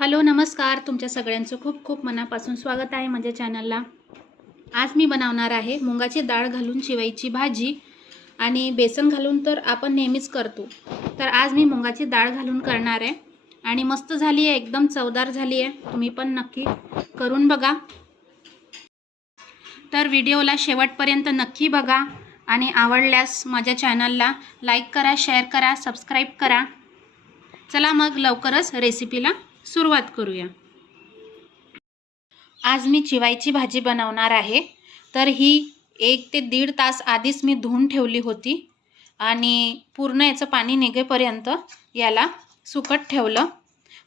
Hello नमस्कार, तुमच्या सगळ्यांचं खूप खूप मनापासून स्वागत आहे माझ्या चॅनलला। आज मी बनवणार आहे मुगाची डाळ घालून चिवईची भाजी आणि बेसन घालून तर आपण नेहमीच करतो। तर आज मी मुगाची डाळ घालून करणार आहे आणि मस्त झाली आहे, एकदम चवदार झाली आहे। तुम्ही पण नक्की करून बघा। तर व्हिडिओला शेवटपर्यंत नक्की बघा आणि आवडल्यास माझ्या चॅनलला लाईक करा, शेअर करा, सबस्क्राइब करा। चला मग लवकरच रेसिपीला सुरुवात करूया। आज मी चिवईची भाजी बनवणार आहे। तर ही 1 ते 1.5 तास आधीच मी धुवून ठेवली होती आणि पूर्ण याचं पाणी निघेपर्यंत याला सुकत ठेवलं।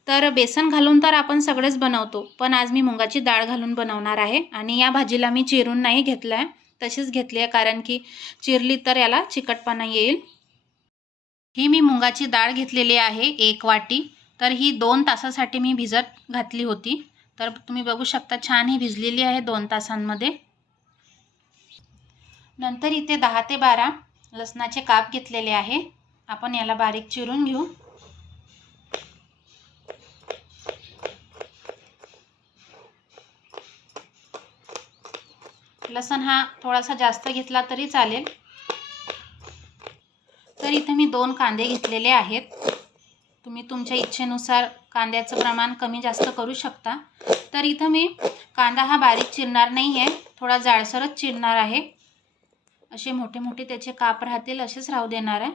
तर बेसन घालून तर आपण सगळेच बनवतो, पण आज मी मुगाची डाळ घालून बनवणार आहे आणि या भाजीला मी चिरून नाही घेतलंय, तशीच घेतली आहे कारण की चिरली तर याला चिकटपणा येईल। ही मी मुगाची डाळ घेतलेली आहे 1 वाटी। तर ही 2 तासासाठी मी भिजत घातली होती। तर तुम्ही बघू शकता छान ही भिजलेली आहे 2 तासांमध्ये। नंतर इथे 10 ते 12 लसणाचे काप घेतलेले आहे। आपण याला बारीक चिरून घेऊ। लसण हा थोडासा जास्त घेतला तरी चालेल। तर इथे मी 2 कांदे घेतलेले आहेत। तुम्ही तुमच्या इच्छेनुसार कांद्याचं प्रमाण कमी जास्त करू शकता। तर इथे मी कांदा हा बारीक चिरणार नाही आहे, थोडा जाडसरच चिरणार आहे। असे मोठे मोठे त्याचे काप राहतील असेच राहू देणार आहे।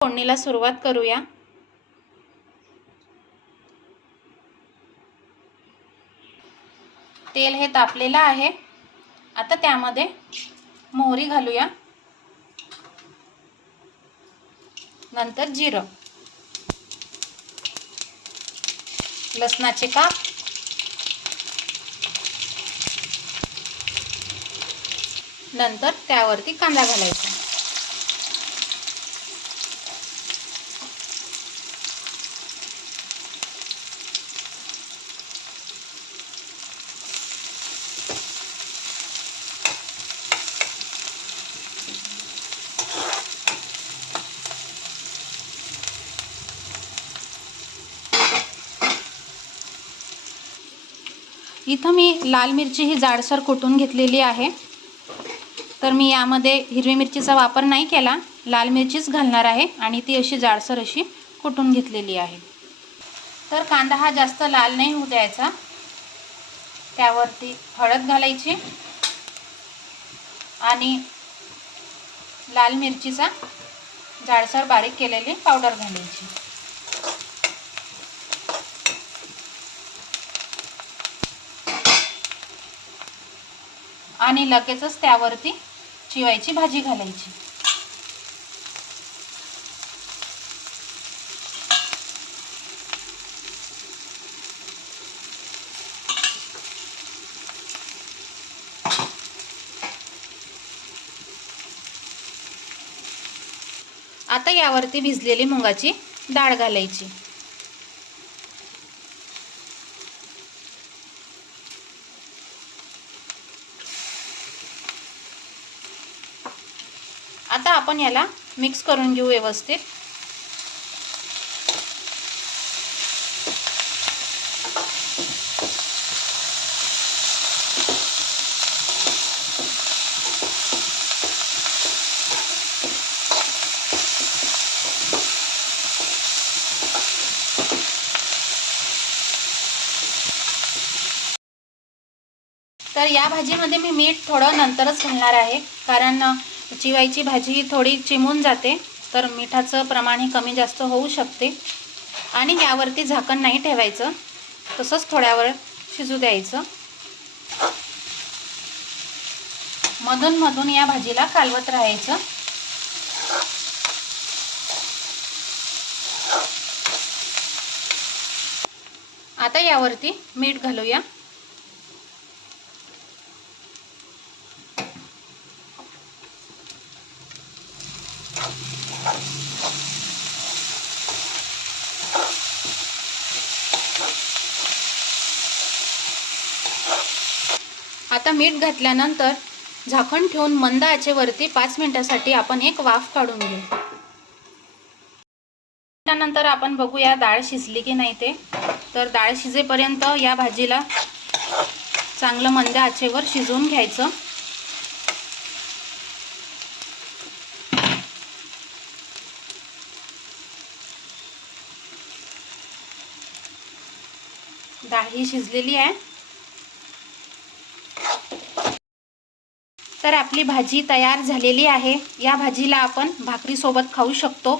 फोडणीला सुरुवात करूया। तेल हे तापलेलं आहे। आता त्यामध्ये मोहरी घालूया, नंतर जिरं, लसणाचे काप, नंतर त्यावरती कांदा घालायचा। इथं मी लाल मिरची ही जाडसर कुटून घेतलेली आहे। तर मी यामध्ये हिरवी मिरचीचा वापर नाही केला, लाल मिरचीच घालणार आहे आणि ती अशी जाडसर अशी कुटून घेतलेली आहे। तर कांदा हा जास्त लाल नाही होऊ द्यायचा। त्यावरती हळद घालायची आणि लाल मिरचीचा जाडसर बारीक केलेली पावडर घालायची। आणि लगेचच त्यावरती चिवईची भाजी घालायची। आता यावरती भिजलेली मुगाची डाळ घालायची। आता आपण याला मिक्स करून घेऊ व्यवस्थित। तर या भाजीमध्ये मी मीठ थोडं नंतरच घालणार आहे, कारण चिवईची भाजी थोडी चिमून जाते, तर मिठाचं प्रमाण हे कमी जास्त होऊ शकते। आणि यावरती झाकण नाही ठेवायचं, तसंच थोड्या वेळ शिजू द्यायचं। मधून मधून या भाजीला कालवत राहायचं। आता यावरती मीठ घालूया। आता मीठ घातल्यानंतर झाकण ठेवून मंद आचेवरती 5 मिनिटासाठी आपण एक वाफ काढून घेऊ. त्यानंतर आपण बघूया डाळ शिजली की नाही ते. तर डाळ शिजेपर्यंत या भाजीला चांगलं मंद आचेवर शिजवून घ्यायचं. डाळ ही शिजलेली आहे. तर आपली भाजी तयार झालेली आहे. या भाजीला आपण भाकरीसोबत खाऊ शकतो.